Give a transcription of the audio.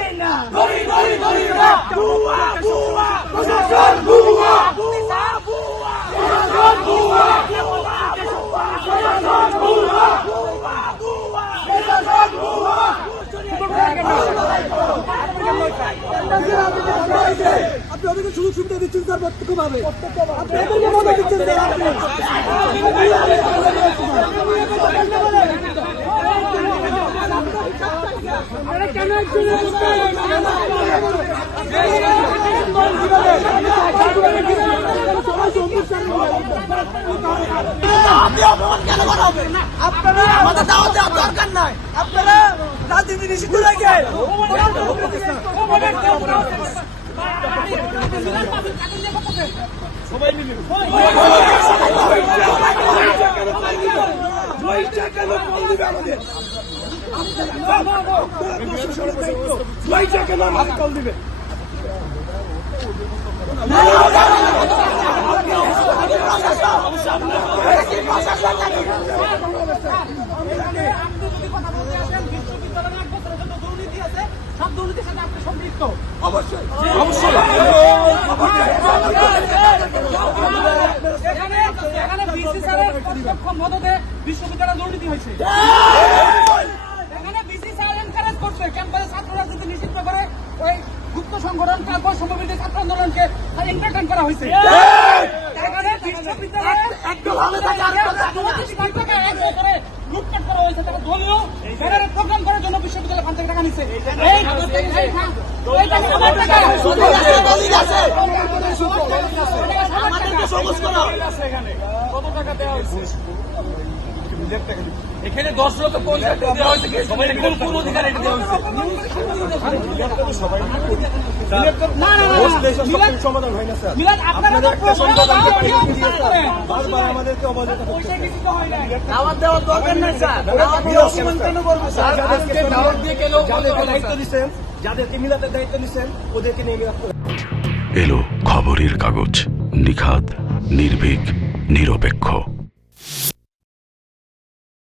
চাই না গরি গরি গরি না বুয়া বুয়া প্রশাসন বুয়া বুয়া বুয়া প্রশাসন বুয়া প্রশাসন বুয়া বুয়া বুয়া প্রশাসন বুয়া আপনি ওদেরকে সুযোগ সুবিধা দিচ্ছেন স্যার প্রত্যক্ষভাবে আপনাদেরকে মনে দিচ্ছেন আপনারা আমাদের দাওয়াত দেওয়ার দরকার নাই আপনারা রাজনীতি নিষিদ্ধ রাখেন সবাই মিলে কল দিবে সব দুর্নীতির সাথে আপনি সম্পৃক্ত অবশ্যই অবশ্যই এখানে বিসি স্যারের প্রত্যক্ষ মদতে বিশ্ববিদ্যালয়ে দুর্নীতি হয়েছে এখানে বিসি স্যার এনকারেজ করছে ক্যাম্পাসে ছাত্র রাজনীতি নিষিদ্ধ করে ওই গুপ্ত সংগঠন কাগজ সমবেত ছাত্র আন্দোলনকে এন্টারটেইন করা হয়েছে এখানে বিশ্ববিদ্যালয়ে একদম ভালো থাকে করে লুটপাট করা হয়েছে তারা দলীয় ব্যানারের প্রোগ্রাম করার জন্য বিশ্ববিদ্যালয় ফান্ড থেকে টাকা নিচ্ছে কত টাকা দেওয়া হয়েছে এখানে 10 লক্ষ 50 টাকা দেওয়া হয়েছে কোন অধিকার এটা দেওয়া হয়েছে সমাধান হয় না স্যার বারবার আমাদেরকে অবহেলা করতে দাওয়াত দেওয়ার দরকার নাই স্যার কেন করবে স্যার আজকে দাওয়াত দিয়ে কেন দায়িত্ব দিচ্ছেন যাদেরকে মিলাতের দায়িত্ব নিচ্ছেন ওদেরকে নিয়ে মিলাতে এলো খবরের কাগজ, নিখাদ, নির্ভীক, নিরপেক্ষ।